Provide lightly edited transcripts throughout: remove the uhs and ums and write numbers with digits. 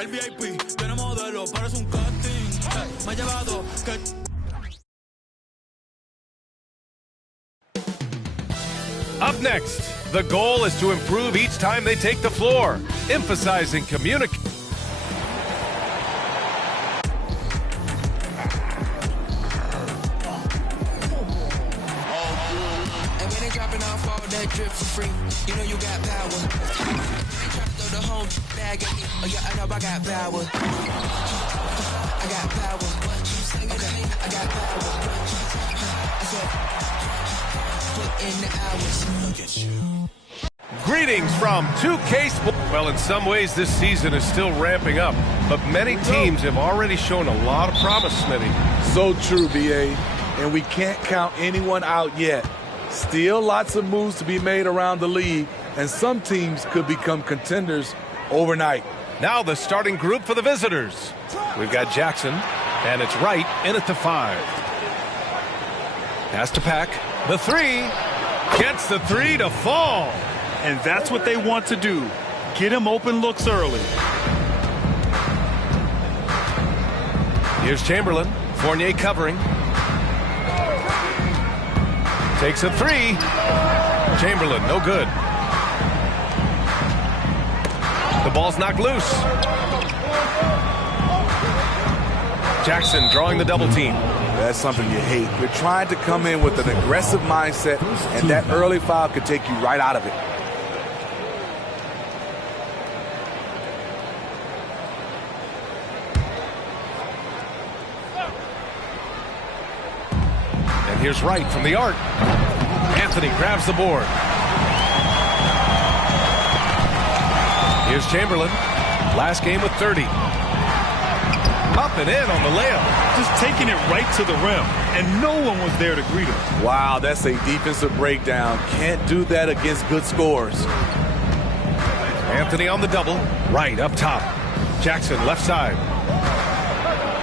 El VIP tiene modelo, parece un casting. Me ha llevado que... Up next, the goal is to improve each time they take the floor, emphasizing communication. Drip for free, you know you got power. They try to throw the home bag at me. Oh yeah, I know I got power. I got power. Okay, I got power. I said, put in the hours. Look at you. Greetings from 2K Sports. Well, in some ways, this season is still ramping up, but many teams have already shown a lot of promise, Smitty. So true, BA, and we can't count anyone out yet. Still lots of moves to be made around the league, and some teams could become contenders overnight. Now the starting group for the visitors. We've got Jackson, and it's Wright in at the 5. Pass to Pack. The 3. Gets the 3 to fall. And that's what they want to do. Get him open looks early. Here's Chamberlain. Fournier covering. Takes a 3. Chamberlain, no good. The ball's knocked loose. Jackson drawing the double team. That's something you hate. You're trying to come in with an aggressive mindset, and that early foul could take you right out of it. Here's Wright from the arc. Anthony grabs the board. Here's Chamberlain. Last game with 30. Up and in on the layup. Just taking it right to the rim, and no one was there to greet him. Wow, that's a defensive breakdown. Can't do that against good scores. Anthony on the double. Wright up top. Jackson left side.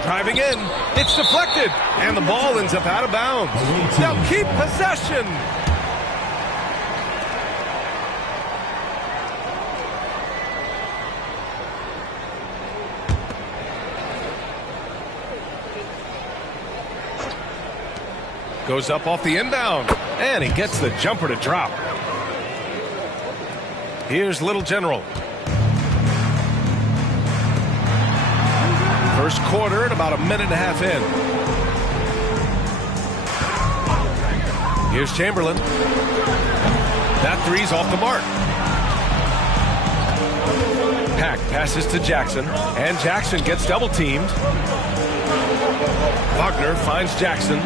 Driving in, it's deflected, and the ball ends up out of bounds. Now keep possession. Goes up off the inbound, and he gets the jumper to drop. Here's Little General. First quarter at about a minute and a half in. Here's Chamberlain. That 3's off the mark. Pack passes to Jackson, and Jackson gets double teamed. Wagner finds Jackson.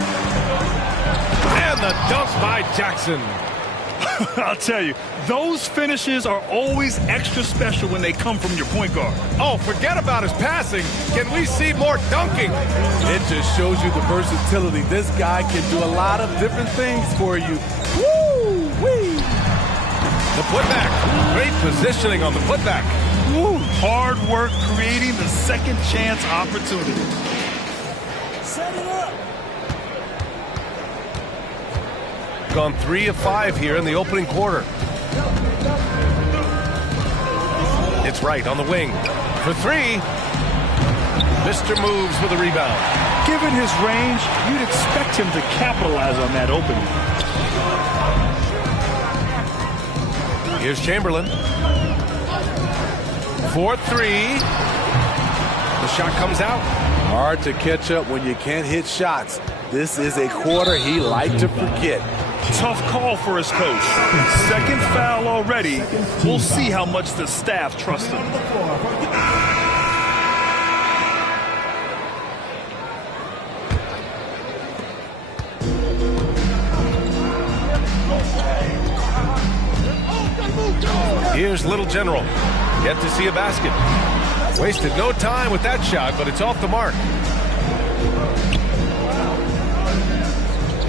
And the dunk by Jackson. I'll tell you, those finishes are always extra special when they come from your point guard. Oh, forget about his passing. Can we see more dunking? It just shows you the versatility. This guy can do a lot of different things for you. Woo-wee! The putback. Great positioning on the putback. Woo. Hard work creating the second chance opportunity. Set it up. Gone 3 of 5 here in the opening quarter. It's Wright on the wing for 3. Mr. moves with a rebound. Given his range, you'd expect him to capitalize on that opening. Here's Chamberlain. 4-3. The shot comes out. Hard to catch up when you can't hit shots. This is a quarter he liked to forget. Tough call for his coach. Second foul already. We'll see how much the staff trusts him. Here's Little General. Yet to see a basket. Wasted no time with that shot, but it's off the mark.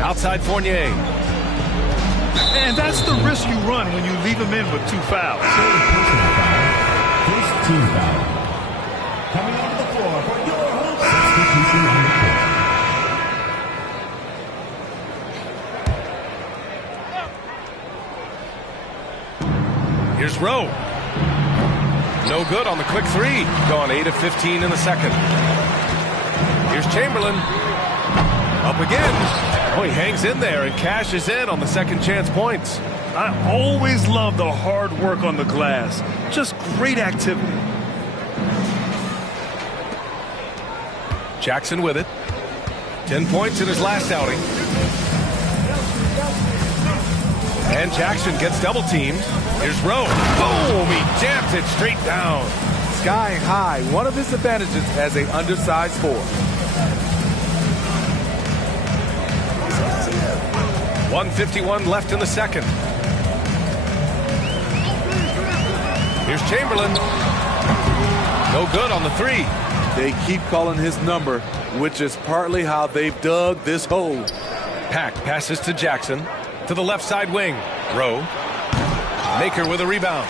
Outside Fournier. And that's the risk you run when you leave him in with 2 fouls. First team foul. Coming onto the floor for your home substitution on the court. Here's Rowe. No good on the quick three. Gone 8 of 15 in the second. Here's Chamberlain. Up again. Oh, he hangs in there and cashes in on the second chance points. I always love the hard work on the glass. Just great activity. Jackson with it. 10 points in his last outing. And Jackson gets double teamed. Here's Rowe. Boom! He jams it straight down. Sky high, one of his advantages as an undersized forward. 1:51 left in the second. Here's Chamberlain. No good on the three. They keep calling his number, which is partly how they've dug this hole. Pack passes to Jackson. To the left side wing. Rowe. Maker with a rebound.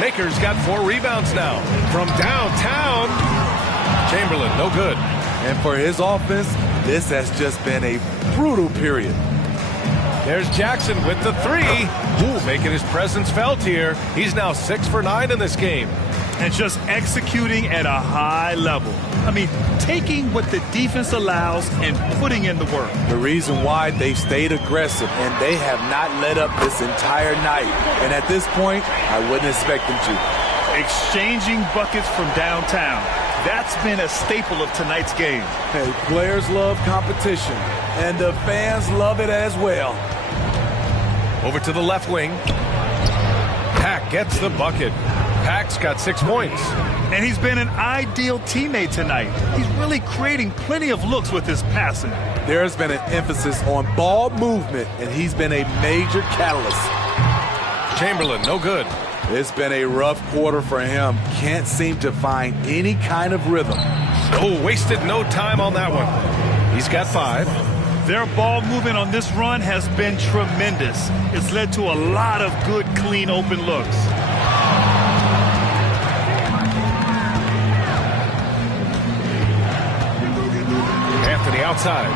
Maker's got 4 rebounds now. From downtown. Chamberlain, no good. And for his offense, this has just been a brutal period. There's Jackson with the three. Ooh, making his presence felt here. He's now 6 for 9 in this game. And just executing at a high level. I mean, taking what the defense allows and putting in the work. The reason why they've stayed aggressive and they have not let up this entire night. And at this point, I wouldn't expect them to. Exchanging buckets from downtown. That's been a staple of tonight's game. Hey, players love competition, and the fans love it as well. Over to the left wing. Pack gets the bucket. Pack's got 6 points. And he's been an ideal teammate tonight. He's really creating plenty of looks with his passing. There's been an emphasis on ball movement, and he's been a major catalyst. Chamberlain, no good. It's been a rough quarter for him. Can't seem to find any kind of rhythm. Oh, wasted no time on that one. He's got 5. Their ball movement on this run has been tremendous. It's led to a lot of good, clean, open looks. Anthony outside.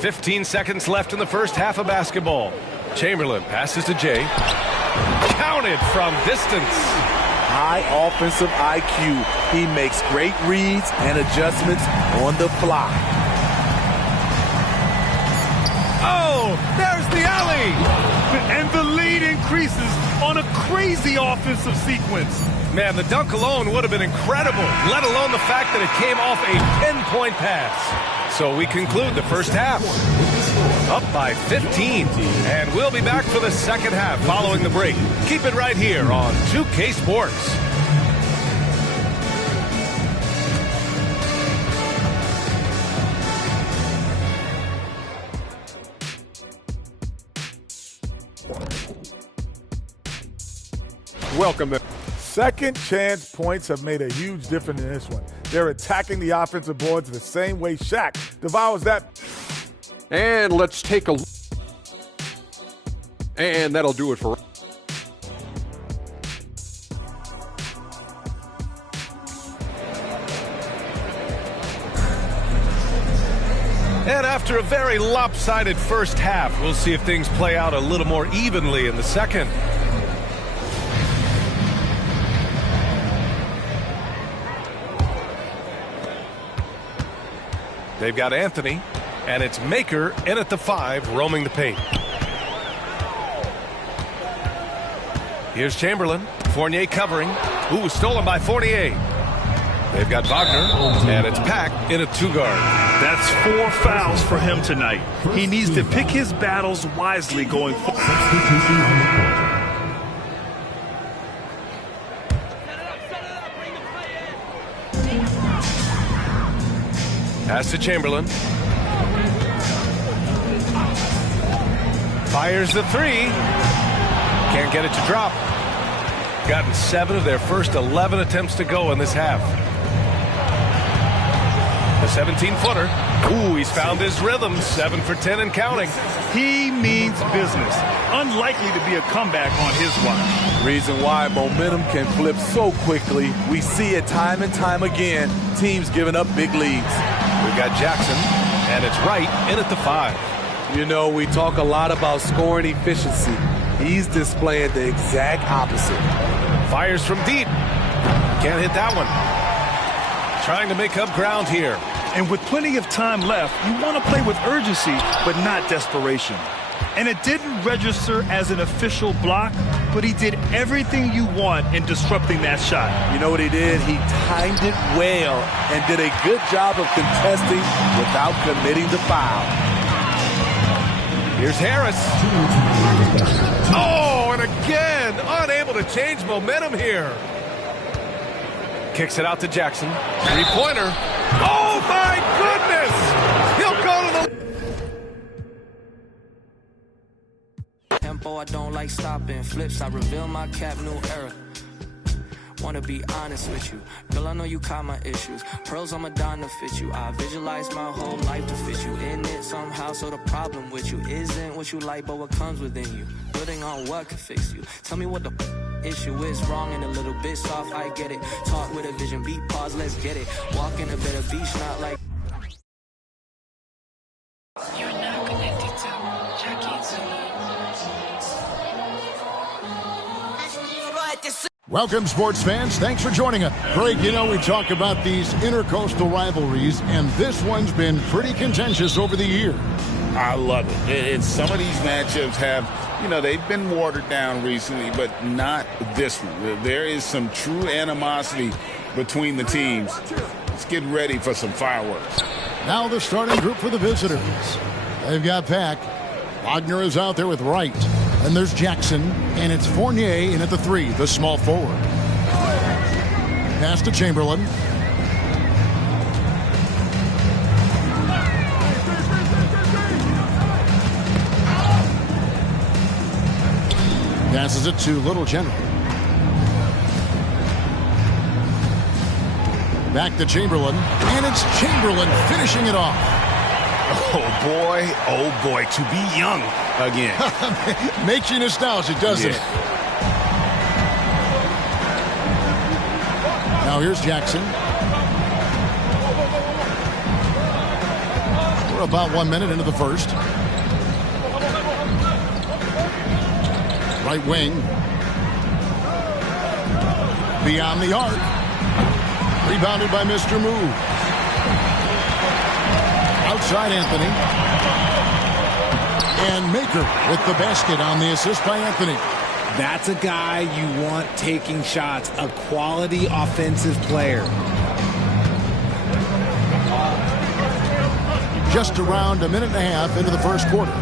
15 seconds left in the first half of basketball. Chamberlain passes to Jay. Counted from distance. High offensive IQ. He makes great reads and adjustments on the fly. Oh, there's the alley. And the lead increases on a crazy offensive sequence. Man, the dunk alone would have been incredible, let alone the fact that it came off a 10-point pass. So we conclude the first half. Up by 15. And we'll be back for the second half following the break. Keep it right here on 2K Sports. Welcome. Second chance points have made a huge difference in this one. They're attacking the offensive boards the same way Shaq devours that. And let's take a look. And that'll do it for. And after a very lopsided first half, we'll see if things play out a little more evenly in the second. They've got Anthony, and it's Maker in at the 5, roaming the paint. Here's Chamberlain. Fournier covering. Ooh, stolen by Fournier. They've got Wagner, and it's Pack in a 2-guard. That's 4 fouls for him tonight. He needs to pick his battles wisely going forward. Pass to Chamberlain. Fires the 3. Can't get it to drop. Gotten 7 of their first 11 attempts to go in this half. The 17-footer. Ooh, he's found his rhythm. 7 for 10 and counting. He means business. Unlikely to be a comeback on his watch. Reason why momentum can flip so quickly. We see it time and time again. Teams giving up big leads. We've got Jackson, and it's Wright in at the 5. You know, we talk a lot about scoring efficiency. He's displaying the exact opposite. Fires from deep. Can't hit that one. Trying to make up ground here. And with plenty of time left, you want to play with urgency, but not desperation. And it didn't register as an official block, but he did everything you want in disrupting that shot. You know what he did? He timed it well and did a good job of contesting without committing the foul. Here's Harris. Oh, and again, unable to change momentum here. Kicks it out to Jackson. Three-pointer. Oh, my goodness! He'll go to the... Tempo, I don't like stopping. Flips, I reveal my cap, new era. Wanna be honest with you. Girl, I know you caught my issues. Pearls on my dime to fit you. I visualize my whole life to fit you in it somehow. So the problem with you isn't what you like, but what comes within you. Building on what can fix you. Tell me what the issue is wrong and a little bit soft. I get it. Talk with a vision. Beat pause. Let's get it. Walk in a better beach. Not like. You're now connected to Jackie Zulu. Welcome, sports fans. Thanks for joining us. Greg, you know, we talk about these intercoastal rivalries, and this one's been pretty contentious over the year. I love it. And some of these matchups have, you know, they've been watered down recently, but not this one. There is some true animosity between the teams. Let's get ready for some fireworks. Now the starting group for the visitors. They've got Pack. Wagner is out there with Wright. And there's Jackson, and it's Fournier in at the 3, the small forward. Pass to Chamberlain. Passes it to Little General. Back to Chamberlain, and it's Chamberlain finishing it off. Oh boy, to be young again. Makes you nostalgic, doesn't it? Now here's Jackson. We're about 1 minute into the first. Right wing. Beyond the arc. Rebounded by Mr. Move. Outside Anthony. And Maker with the basket on the assist by Anthony. That's a guy you want taking shots, a quality offensive player. Just around a minute and a half into the first quarter.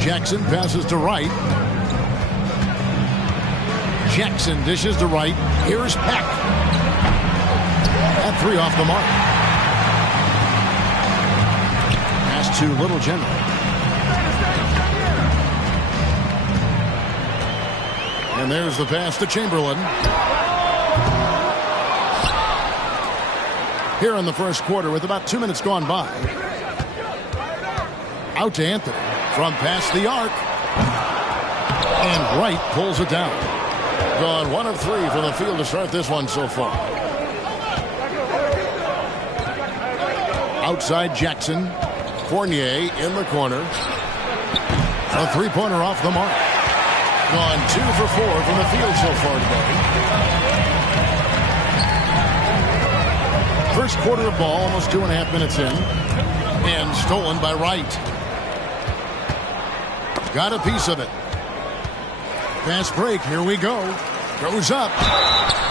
Jackson passes to Wright. Jackson dishes to Wright. Here's Peck. That 3 off the mark. To Little General. And there's the pass to Chamberlain. Here in the first quarter with about 2 minutes gone by. Out to Anthony from past the arc. And Wright pulls it down. Gone 1 of 3 from the field to start this one so far. Outside Jackson. Fournier in the corner. A 3-pointer off the mark. Gone 2 for 4 from the field so far today. First quarter of ball, almost 2.5 minutes in. And stolen by Wright. Got a piece of it. Fast break, here we go. Goes up.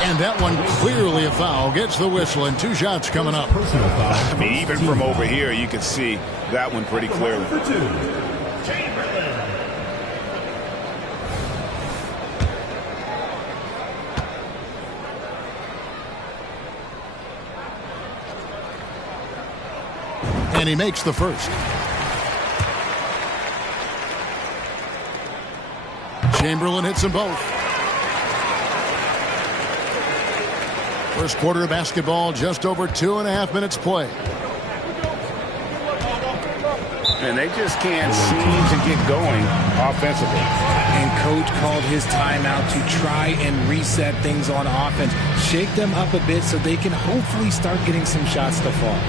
And that one clearly a foul. Gets the whistle and 2 shots coming up. I mean, even from over here, you can see that one pretty clearly. And he makes the first. Chamberlain hits them both. First quarter of basketball, just over 2.5 minutes play. And they just can't seem to get going offensively. And coach called his timeout to try and reset things on offense. Shake them up a bit so they can hopefully start getting some shots to fall.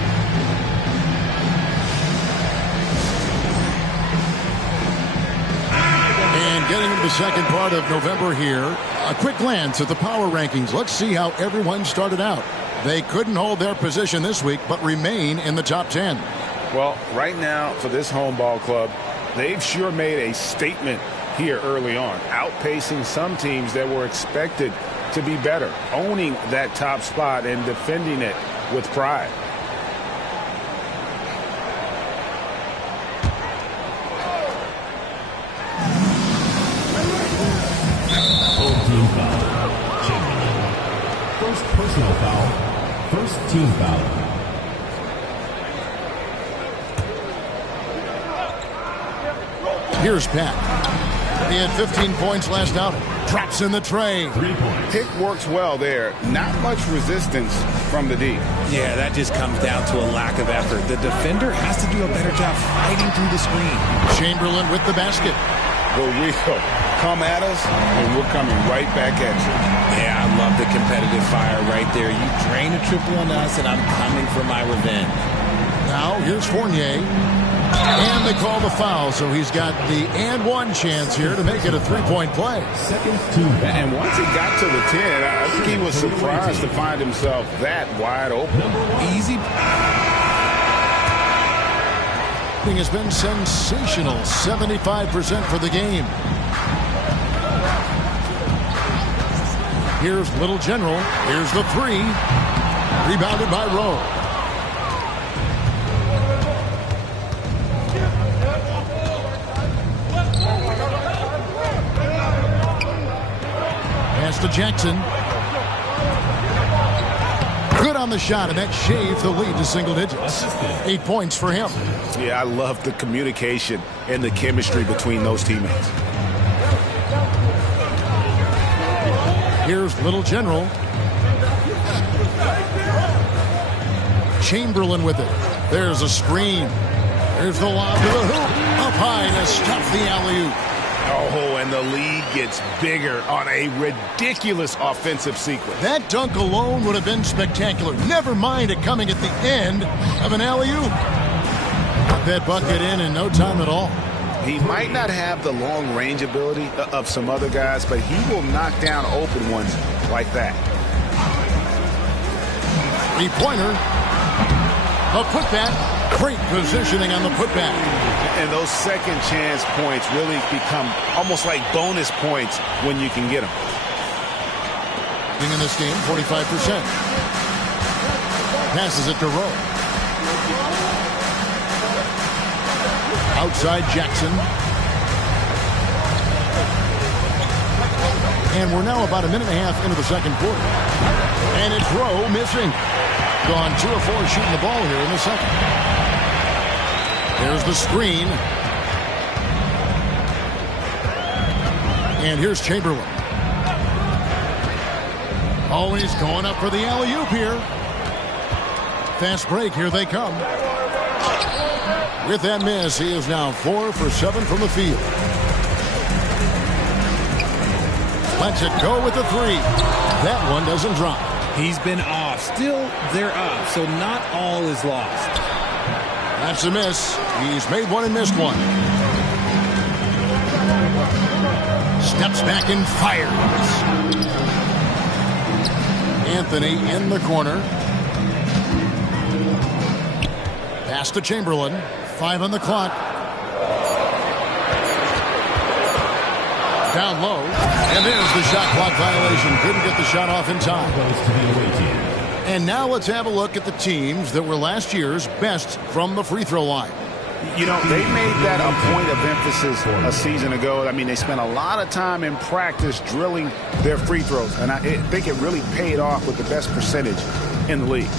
Getting into the second part of November here, a quick glance at the power rankings. Let's see how everyone started out. They couldn't hold their position this week, but remain in the top 10. Well, right now, for this home ball club, they've sure made a statement here early on, outpacing some teams that were expected to be better, owning that top spot and defending it with pride. First personal foul. First team foul. Here's Pat. He had 15 points last outing. Drops in the tray. 3 points. Pick works well there. Not much resistance from the D. Yeah, that just comes down to a lack of effort. The defender has to do a better job fighting through the screen. Chamberlain with the basket. But we'll come at us, and we're coming right back at you. Yeah, I love the competitive fire right there. You drain a triple on us, and I'm coming for my revenge. Now, here's Fournier. And they call the foul, so he's got the and one chance here to make it a three-point play. Second team foul. And once he got to the 10, I think he was surprised to find himself that wide open. Easy. Has been sensational. 75% for the game. Here's Little General. Here's the three. Rebounded by Rowe. Pass to Jackson. Good on the shot, and that shaved the lead to single digits. 8 points for him. Yeah, I love the communication and the chemistry between those teammates. Here's Little General. Chamberlain with it. There's a screen. There's the lob to the hoop. Up high to stop the alley-oop. Oh, and the lead gets bigger on a ridiculous offensive sequence. That dunk alone would have been spectacular. Never mind it coming at the end of an alley-oop. Got that bucket in no time at all. He might not have the long-range ability of some other guys, but he will knock down open ones like that. Three-pointer. A putback. Great positioning on the putback. And those second chance points really become almost like bonus points when you can get them. In this game, 45%. Passes it to Rowe. Outside Jackson. And we're now about a minute and a half into the second quarter. And it's Rowe missing. Gone 2 of 4 shooting the ball here in the second. There's the screen. And here's Chamberlain. Always going up for the alley-oop here. Fast break, here they come. With that miss, he is now 4 for 7 from the field. Lets it go with the three. That one doesn't drop. He's been off. Still, they're up, so not all is lost. That's a miss. He's made one and missed one. Steps back and fires. Anthony in the corner. Pass to Chamberlain. 5 on the clock. Down low. And there's the shot clock violation. Couldn't get the shot off in time. And now let's have a look at the teams that were last year's best from the free throw line. You know, they made that a point of emphasis a season ago. I mean, they spent a lot of time in practice drilling their free throws. And I think it really paid off with the best percentage in the league.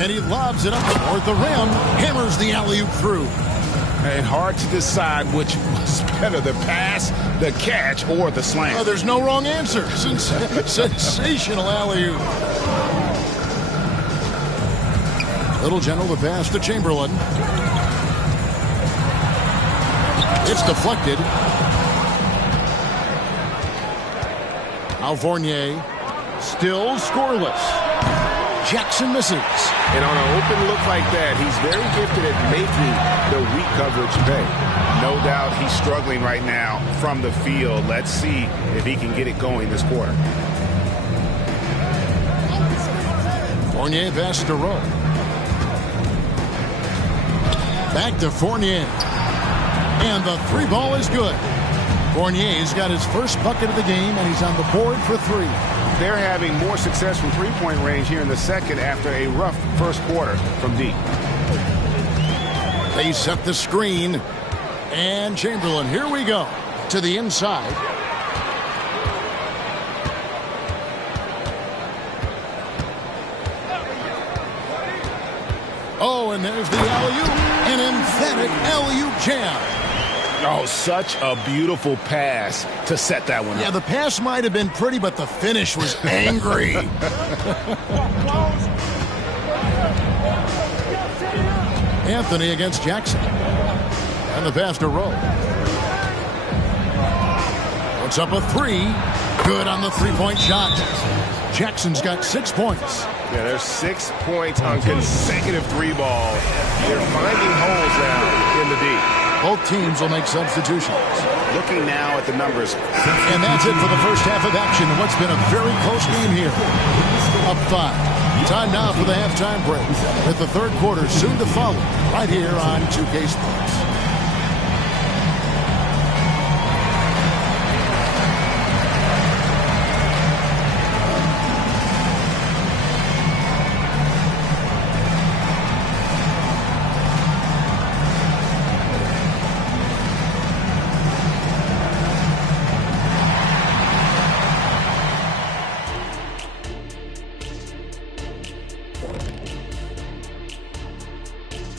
And he lobs it up toward the rim. Hammers the alley-oop through. And hard to decide which was better, the pass, the catch, or the slam. Oh, there's no wrong answer. Sensational alley-oop. Little General the pass to Chamberlain. It's deflected. Now Fournier still scoreless. Jackson misses. And on an open look like that, he's very gifted at making the weak coverage pay. No doubt he's struggling right now from the field. Let's see if he can get it going this quarter. Fournier pass to Rowe. Back to Fournier. And the three ball is good. Fournier's got his first bucket of the game, and he's on the board for three. They're having more success from three-point range here in the second after a rough first quarter from deep. They set the screen. And Chamberlain, here we go, to the inside. Oh, and there's the alley-oop. An emphatic alley-oop jam. Oh, such a beautiful pass to set that one up. Yeah, the pass might have been pretty, but the finish was angry. Anthony against Jackson. And the pass to Rowe. Puts up a three. Good on the three-point shot. Jackson's got 6 points. Yeah, there's 6 points on consecutive three ball. They're finding holes now in the D. Both teams will make substitutions. Looking now at the numbers. And that's it for the first half of action. What's been a very close game here. Up 5. Time now for the halftime break. With the third quarter soon to follow. Right here on 2K Sports.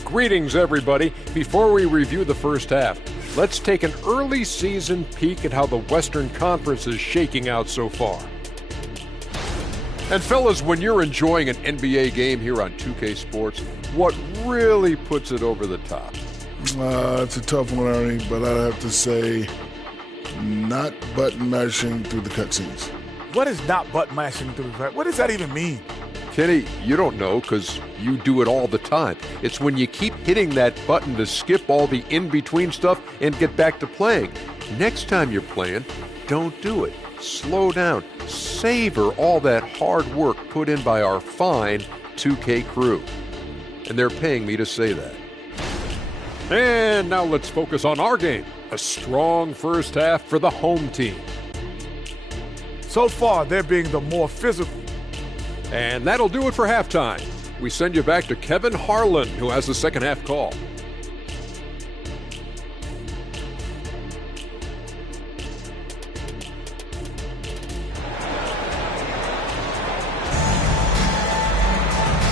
Greetings, everybody. Before we review the first half, let's take an early season peek at how the Western Conference is shaking out so far. And fellas, when you're enjoying an NBA game here on 2K Sports, what really puts it over the top? It's a tough one, Ernie, but I'd have to say not button mashing through the cutscenes. What is not button mashing through the cutscenes? What does that even mean? Kenny, you don't know because you do it all the time. It's when you keep hitting that button to skip all the in-between stuff and get back to playing. Next time you're playing, don't do it. Slow down. Savor all that hard work put in by our fine 2K crew. And they're paying me to say that. And now let's focus on our game. A strong first half for the home team. So far, they're being the more physical. And that'll do it for halftime. We send you back to Kevin Harlan, who has the second half call.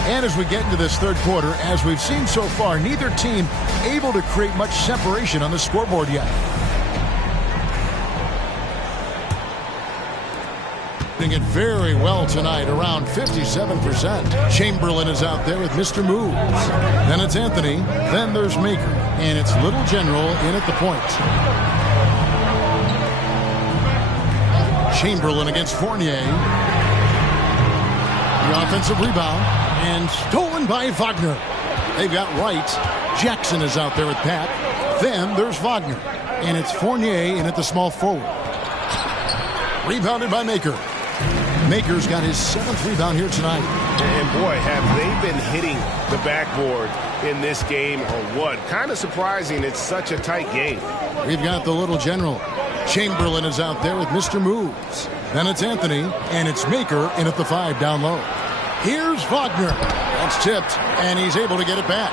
And as we get into this third quarter, as we've seen so far, neither team able to create much separation on the scoreboard yet. Doing it very well tonight, around 57%. Chamberlain is out there with Mr. Moves. Then it's Anthony. Then there's Maker. And it's Little General in at the point. Chamberlain against Fournier. The offensive rebound. And stolen by Wagner. They've got Wright. Jackson is out there with Pat. Then there's Wagner. And it's Fournier in at the small forward. Rebounded by Maker. Maker's got his 7th rebound here tonight. And boy, have they been hitting the backboard in this game or what? Kind of surprising it's such a tight game. We've got the Little General. Chamberlain is out there with Mr. Moves. Then it's Anthony, and it's Maker in at the 5 down low. Here's Wagner. That's tipped, and he's able to get it back.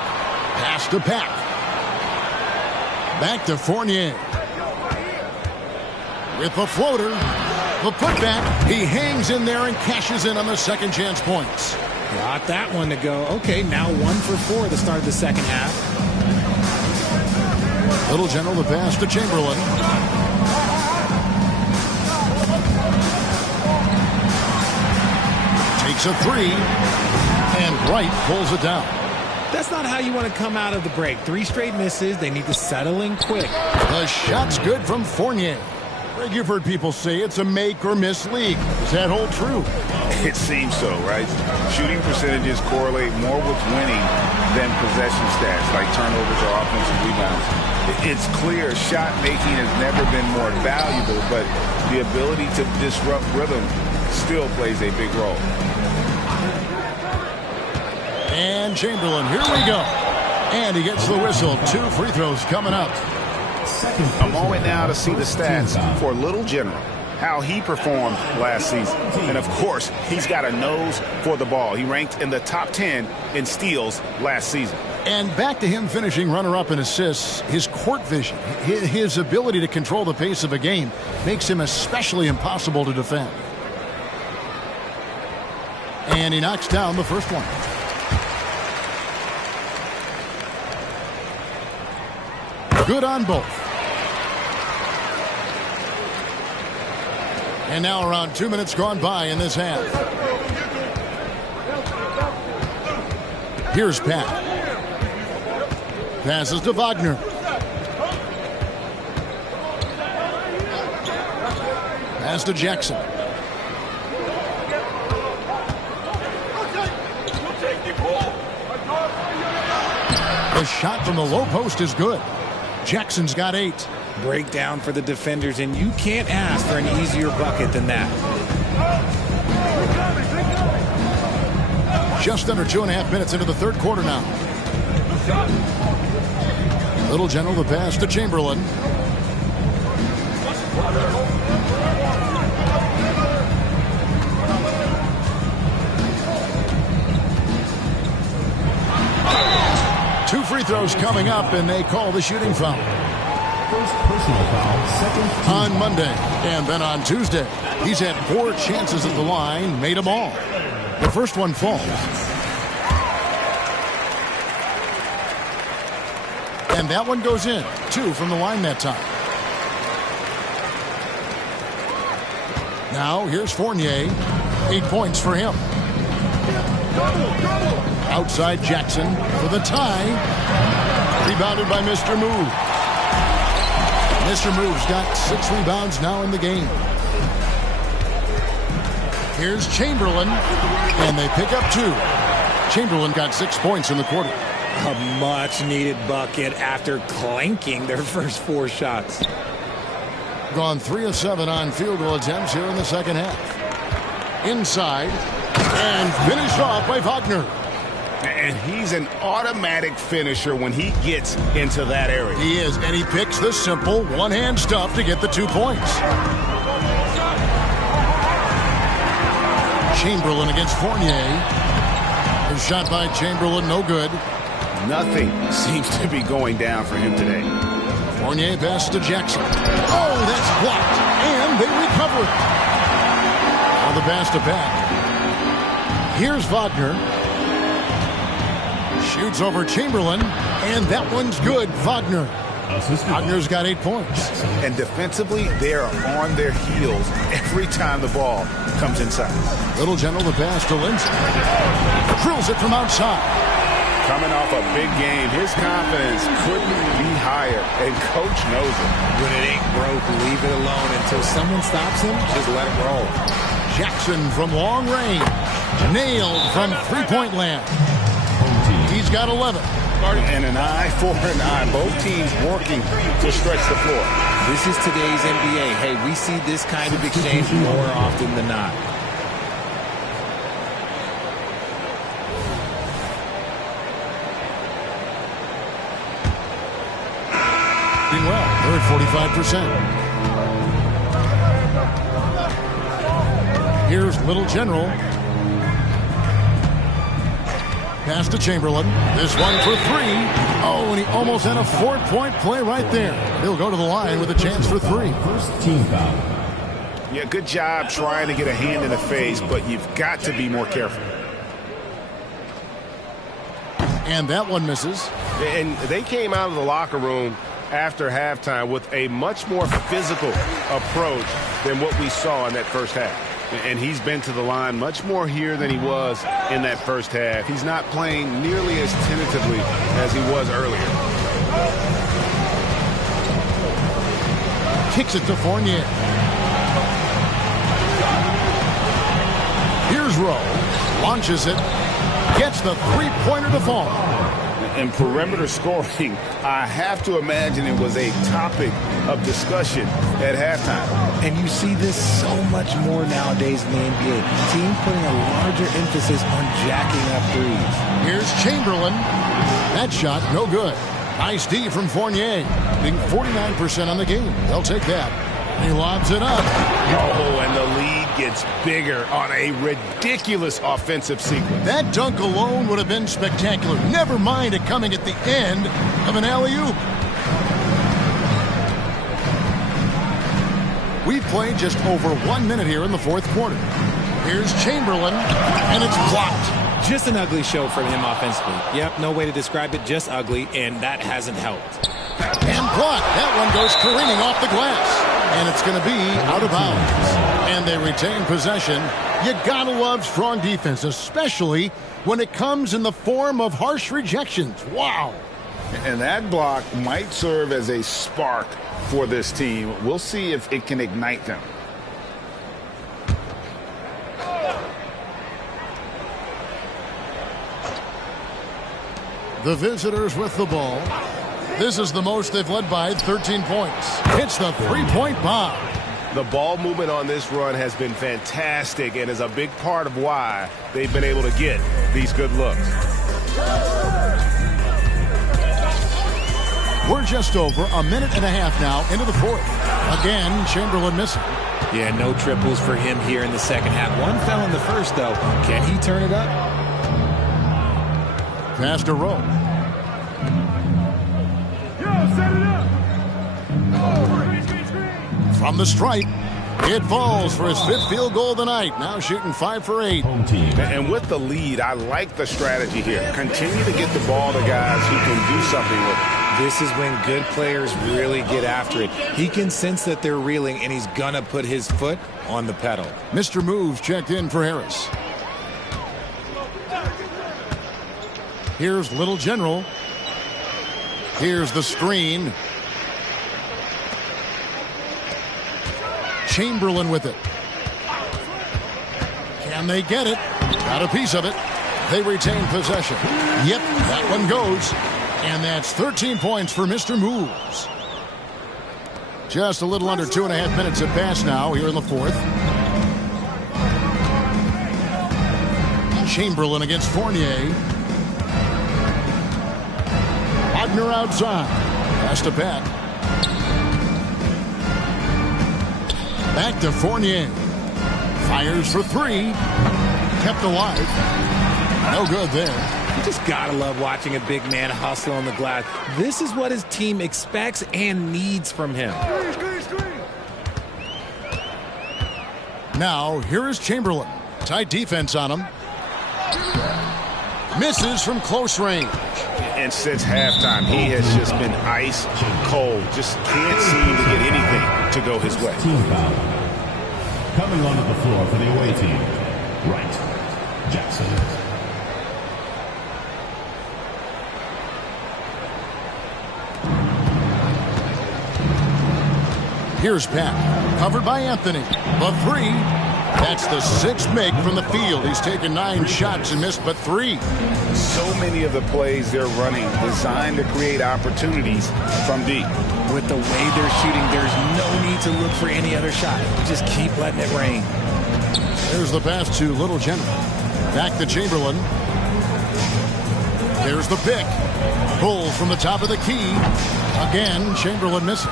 Pass to Pack. Back to Fournier. With the floater. The putback. He hangs in there and cashes in on the second chance points. Got that one to go. Okay, now 1 for 4 at the start of the second half. Little General the pass to Chamberlain. Takes a 3. And Wright pulls it down. That's not how you want to come out of the break. 3 straight misses. They need to settle in quick. The shot's good from Fournier. Greg, you've heard people say it's a make-or-miss league. Does that hold true? It seems so, right? Shooting percentages correlate more with winning than possession stats, like turnovers or offensive rebounds. It's clear shot making has never been more valuable, but the ability to disrupt rhythm still plays a big role. And Chamberlain, here we go. And he gets the whistle. 2 free throws coming up. A moment now to see the stats for Little General, how he performed last season. And, of course, he's got a nose for the ball. He ranked in the top 10 in steals last season. And back to him finishing runner-up in assists, his court vision, his ability to control the pace of a game makes him especially impossible to defend. And he knocks down the first one. Good on both. And now around 2 minutes gone by in this half. Here's Pat. Passes to Wagner. Pass to Jackson. The shot from the low post is good. Jackson's got 8. Breakdown for the defenders, and you can't ask for an easier bucket than that. Just under 2.5 minutes into the third quarter now. Little General, the pass to Chamberlain. Two free throws coming up, and they call the shooting foul. First personal foul, second on Monday, and then on Tuesday. He's had 4 chances at the line, made them all. The first one falls. And that one goes in. 2 from the line that time. Now here's Fournier. 8 points for him. Outside Jackson for the tie. Rebounded by Mr. Move. Mr. Move's got 6 rebounds now in the game. Here's Chamberlain, and they pick up 2. Chamberlain got 6 points in the quarter. A much-needed bucket after clanking their first 4 shots. Gone 3 of 7 on field goal attempts here in the second half. Inside, and finished off by Wagner. And he's an automatic finisher when he gets into that area. He is, and he picks the simple one-hand stuff to get the 2 points. Chamberlain against Fournier. His shot by Chamberlain, no good. Nothing seems to be going down for him today. Fournier pass to Jackson. Oh, that's blocked, and they recover it. Now the pass to Pat. Here's Wagner. Shoots over Chamberlain, and that one's good. Wagner. Wagner's got 8 points. And defensively, they're on their heels every time the ball comes inside. Little General, the pass to Lindsay. Drills it from outside. Coming off a big game, his confidence couldn't be higher, and Coach knows it. When it ain't broke, leave it alone until someone stops him. Just let it roll. Jackson from long range. Nailed from three-point land. He's got 11. And an eye for an eye. Both teams working to stretch the floor. This is today's NBA. Hey, we see this kind of exchange more often than not. Doing well. They're at 45%. Here's Little General. Pass to Chamberlain. This one for 3. Oh, and he almost had a 4-point play right there. He'll go to the line with a chance for 3. First team foul. Yeah, good job trying to get a hand in the face, but you've got to be more careful. And that one misses. And they came out of the locker room after halftime with a much more physical approach than what we saw in that first half. And he's been to the line much more here than he was in that first half. He's not playing nearly as tentatively as he was earlier. Kicks it to Fournier. Here's Rowe. Launches it. Gets the three-pointer to fall. And perimeter scoring, I have to imagine it was a topic of discussion at halftime. And you see this so much more nowadays in the NBA. Teams putting a larger emphasis on jacking up threes. Here's Chamberlain. That shot, no good. Nice D from Fournier. Being 49% on the game. They'll take that. He lobs it up. Oh, and the lead gets bigger on a ridiculous offensive sequence. That dunk alone would have been spectacular. Never mind it coming at the end of an alley-oop. We've played just over 1 minute here in the fourth quarter. Here's Chamberlain, and it's blocked. Just an ugly show from him offensively. Yep, no way to describe it, just ugly, and that hasn't helped. And blocked. That one goes careening off the glass. And it's going to be out of bounds. And they retain possession. You gotta love strong defense, especially when it comes in the form of harsh rejections. Wow. And that block might serve as a spark for this team. We'll see if it can ignite them. The visitors with the ball. This is the most they've led by 13 points. It's the three-point bomb. The ball movement on this run has been fantastic and is a big part of why they've been able to get these good looks. We're just over a minute and a half now into the fourth. Again, Chamberlain missing. Yeah, no triples for him here in the second half. One fell in the first, though. Can he turn it up? Pass to Rowe. From the stripe, it falls for his fifth field goal of the night. Now shooting 5 for 8. And with the lead, I like the strategy here. Continue to get the ball to guys who can do something with it. This is when good players really get after it. He can sense that they're reeling, and he's going to put his foot on the pedal. Mr. Moves checked in for Harris. Here's Little General. Here's the screen. Chamberlain with it. Can they get it? Got a piece of it. They retain possession. Yep, that one goes. And that's 13 points for Mr. Moves. Just a little under 2.5 minutes have passed now here in the fourth. Chamberlain against Fournier. Wagner outside. Pass to Pat. Back to Fournier. Fires for 3. Kept alive. No good there. You just gotta love watching a big man hustle on the glass. This is what his team expects and needs from him. Now, here is Chamberlain. Tight defense on him. Misses from close range. And since halftime, he has just been ice cold. Just can't seem to get anything to go his way. Team foul. Coming onto the floor for the away team. Right. Jackson. Here's Pat. Covered by Anthony. The 3. That's the 6th make from the field. He's taken 9 shots and missed but 3. So many of the plays they're running designed to create opportunities from deep. With the way they're shooting, there's no need to look for any other shot. Just keep letting it rain. There's the pass to Little General. Back to Chamberlain. There's the pick. Pull from the top of the key. Again, Chamberlain missing.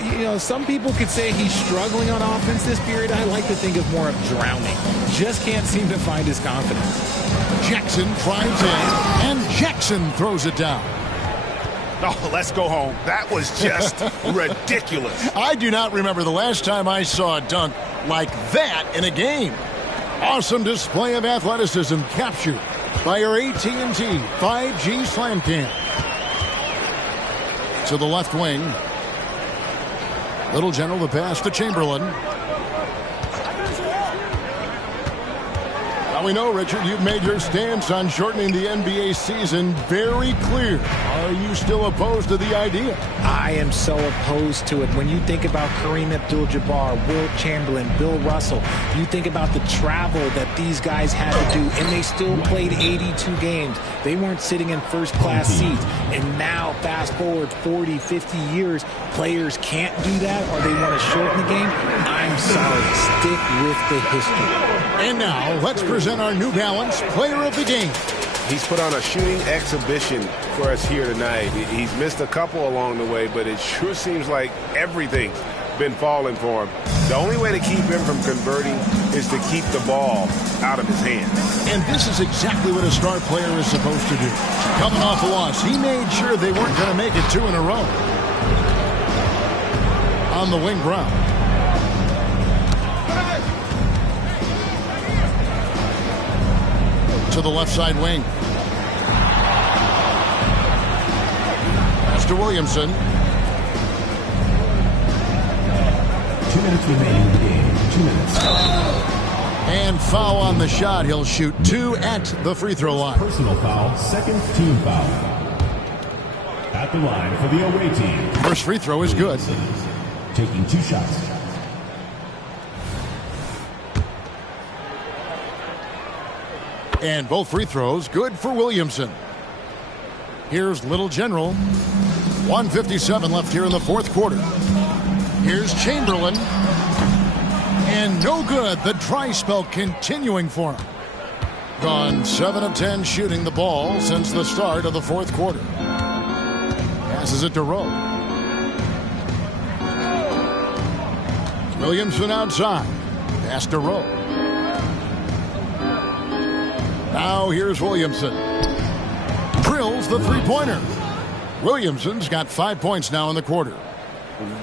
You know, some people could say he's struggling on offense this period. I like to think of more of drowning. Just can't seem to find his confidence. Jackson drives in, and Jackson throws it down. Oh, let's go home. That was just ridiculous. I do not remember the last time I saw a dunk like that in a game. Awesome display of athleticism captured by our AT&T 5G Slam Cam. To the left wing. Little General, the pass to Chamberlain. Now we know, Richard, you've made your stance on shortening the NBA season very clear. Are you still opposed to the idea? I am so opposed to it. When you think about Kareem Abdul-Jabbar, Wilt Chamberlain, Bill Russell, you think about the travel that these guys had to do, and they still played 82 games. They weren't sitting in first-class seats. And now, fast forward 40, 50 years, players can't do that or they want to shorten the game. I'm sorry. Stick with the history. And now, let's present our New Balance Player of the Game. He's put on a shooting exhibition for us here tonight. He's missed a couple along the way, but it sure seems like everything's been falling for him. The only way to keep him from converting is to keep the ball out of his hands. And this is exactly what a star player is supposed to do. Coming off a loss, he made sure they weren't going to make it 2 in a row. On the wing, Brown. To the left side wing. Pass to Williamson. 2 minutes remaining in the game. 2 minutes. And foul on the shot. He'll shoot 2 at the free throw line. Personal foul, second team foul. At the line for the away team. First free throw is good. Taking 2 shots. And both free throws good for Williamson. Here's Little General. 1:57 left here in the fourth quarter. Here's Chamberlain. And no good. The dry spell continuing for him. Gone 7 of 10 shooting the ball since the start of the fourth quarter. Passes it to Rowe. Williamson outside. Pass to Rowe. Now here's Williamson. Drills the three-pointer. Williamson's got 5 points now in the quarter.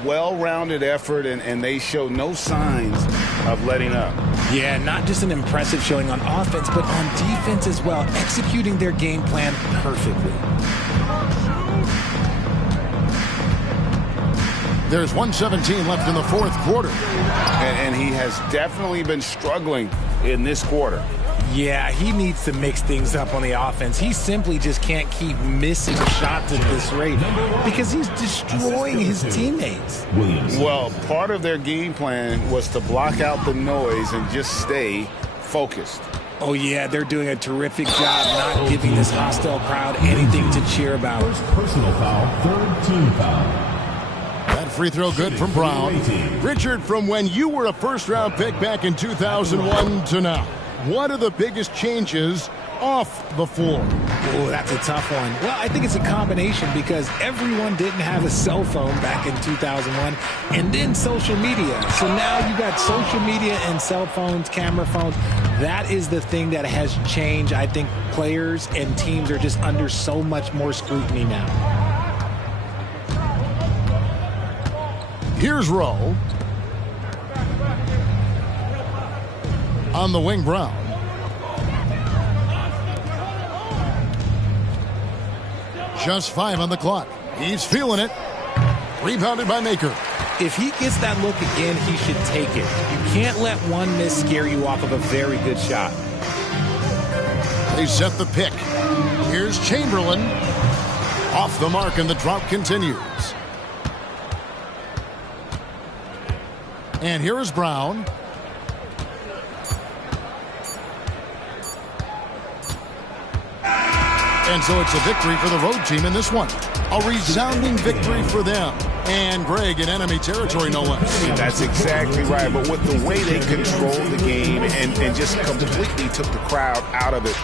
Well-rounded effort, and they show no signs of letting up. Yeah, not just an impressive showing on offense, but on defense as well, executing their game plan perfectly. There's 1:17 left in the fourth quarter. And he has definitely been struggling in this quarter. Yeah, he needs to mix things up on the offense. He simply just can't keep missing shots at this rate because he's destroying his teammates. Well, part of their game plan was to block out the noise and just stay focused. Oh, yeah, they're doing a terrific job not giving this hostile crowd anything to cheer about. First personal foul, third team foul. That free throw good from Brown. Richard, from when you were a first-round pick back in 2001 to now, what are the biggest changes off the floor? Oh, that's a tough one. Well, I think it's a combination because everyone didn't have a cell phone back in 2001 and then social media. So now you got social media and cell phones, camera phones. That is the thing that has changed. I think players and teams are just under so much more scrutiny now. Here's Rowe. On the wing, Brown. Just 5 on the clock. He's feeling it. Rebounded by Maker. If he gets that look again, he should take it. You can't let one miss scare you off of a very good shot. They set the pick. Here's Chamberlain. Off the mark, and the drought continues. And here is Brown. And so it's a victory for the road team in this one. A resounding victory for them. And Greg in enemy territory, no less. That's exactly right. But with the way they controlled the game and just completely took the crowd out of it,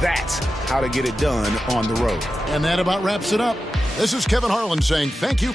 that's how to get it done on the road. And that about wraps it up. This is Kevin Harlan saying thank you